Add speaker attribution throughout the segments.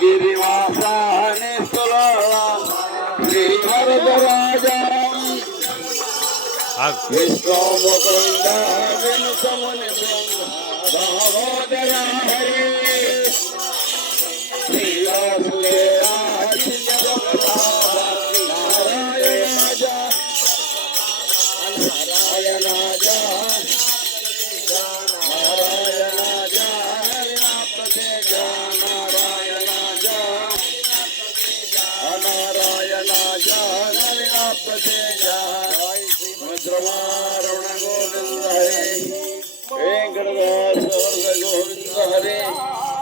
Speaker 1: गिरिवासानि श्रीवरदराजाम् हाँ। विश्वमुकुन्दमुनि हरे। హరినాథేజ వజ్రమారణ గోవింద హరే వెంకటదాస గోవింద హరే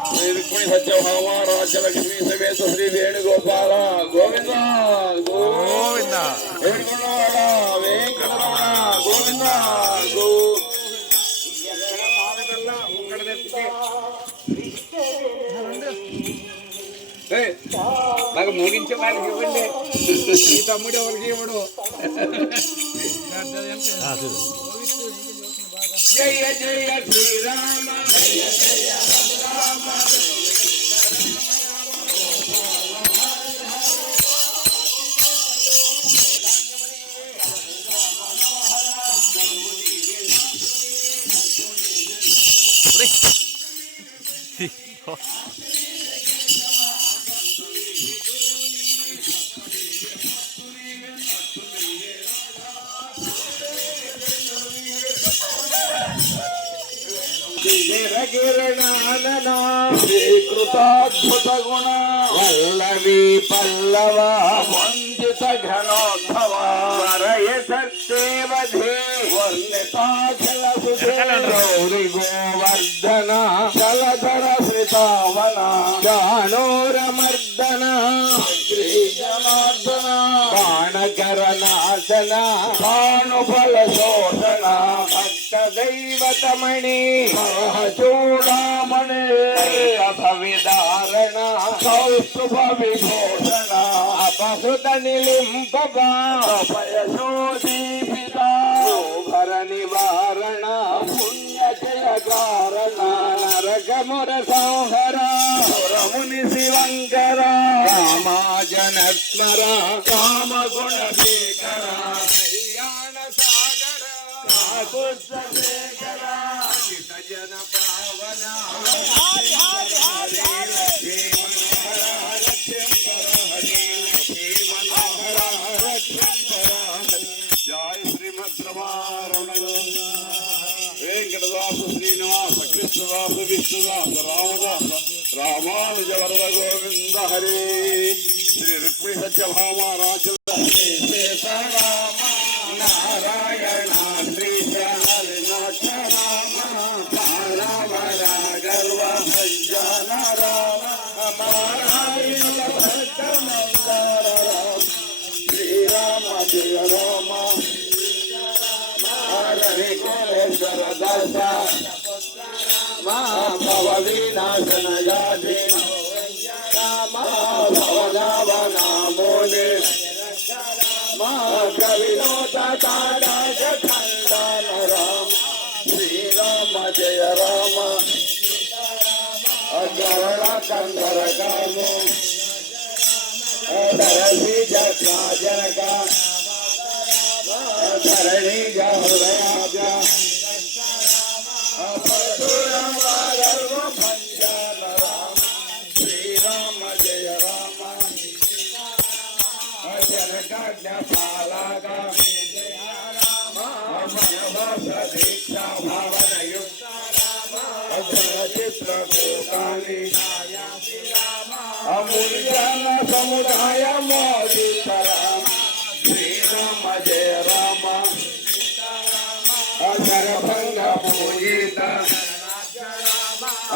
Speaker 1: శ్రీ రుక్మిణి సత్యభామ రాజ్యలక్ష్మి సమేత శ్రీ వేణుగోపాల గోవింద
Speaker 2: గోవింద
Speaker 1: వేణుగొండవాడ వెంకటరమణ గోవింద గో
Speaker 3: నాకు ముగించే వాళ్ళకి ఇవ్వండి ఈ తమ్ముడు ఎవరికి ఇవ్వడు
Speaker 2: ఆ, చూడు
Speaker 1: జయ జయ శ్రీరామ శ్రీకృతాద్భుత గుణ వల్లవి పల్లవ వందిత ఘనోద్భవ వరయ సత్యేవధే వర్ణితాచల గౌరి గోవర్ధన చలధర శ్రితావన జానోరమర్దన జనార్దన బాణకర నాశన భానుఫల శోషణ భక్త దైవతమణి చూడామణి అభవిదారణ కౌస్తుభ విభూషణ అపహృత నిలింపయశోదీపిత భర నివారణ పుణ్యజయ కారణ నరకముర సంహర సురముని శివంకర రామాజనస్మర కాకుశేఖర జన పావన జయ శ్రీమద్ రమారమణ వెంకటదాస శ్రీనివాస కృష్ణదాస విష్ణుదాస రామదాస రామానుజ వరద గోవింద హరే శ్రీ రుక్మిణి సత్యభామ రాజ నారాయణ శ్రీ హరినాథ అగరణ కందర కాము ధరణి జనక ధరణి హృదయాజ శ్రీరామ జయ రామ జనకాజ్ఞ పాలక దీక్షా భావనయుక్త ప్రభు కాళిదాయ అమూల్ జన సముదాయ మోది రామ శ్రీరామ జయ రామ అసరభంగ పూజిత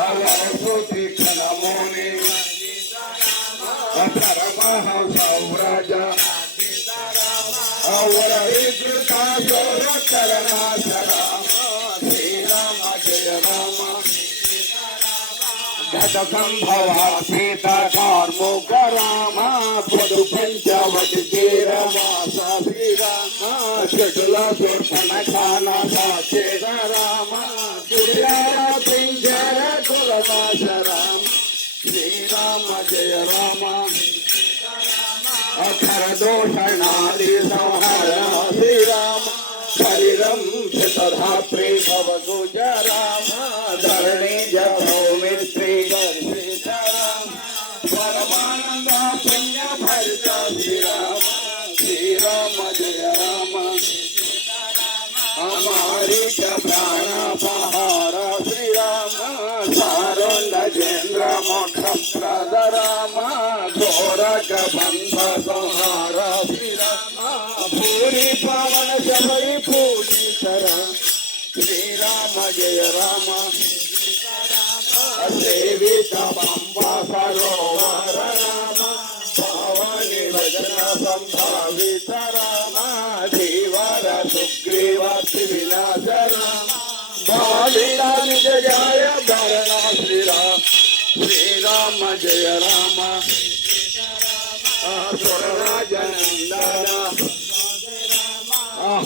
Speaker 1: అవసృతి క్షణముని అసరమహ సౌరజ అవర విద్యుత సౌర కరణాశ श्वेतकार्मुक रामा पञ्चवटिकेरवासा श्रीरामा साक्षेर रामा पिञ्जर कुलवास राम श्रीराम जय राम अखरदोषणादि संहर श्रीराम शरीरं च तथा प्रेम वगुज राम పరమానంద పుణ్య భరిత శ్రీరామ శ్రీరామ జయ రామ అమారిక ప్రాణ పహార శ్రీరామ సారోండ జేంద్ర మోక్ష ప్రద రామ ఘోరక బంధ సంహార శ్రీరామ పవన శబరి పూజితర శ్రీరామ జయ రామ. సంభావిత రామ ధీవర సుగ్రీవ వినాశ రామ భావిత నిజ జయ భరణ శ్రీరామ శ్రీరామ జయ రామ సురరాజనందన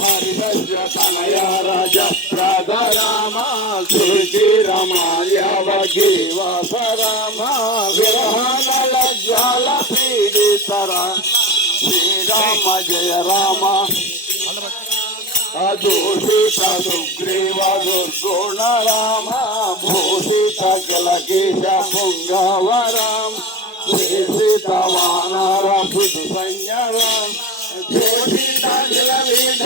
Speaker 1: హరిభద్ర ప్రద రామ శృతి రామ జ్వాల ರಾಮ ಜಯ ರಾಮ ದೂಷಿತ ಸುಗ್ರೀವ ದುರ್ಗುಣ ರಾಮ ಭೂಷಿತ ಕಲಕೇಶ ಪುಂಗವ ರಾಮ ಭೂಷಿತ ವಾನರ ಪುದು ಸಂಯ ರಾಮ ಭೂಷಿತ ಜಲವೀಧ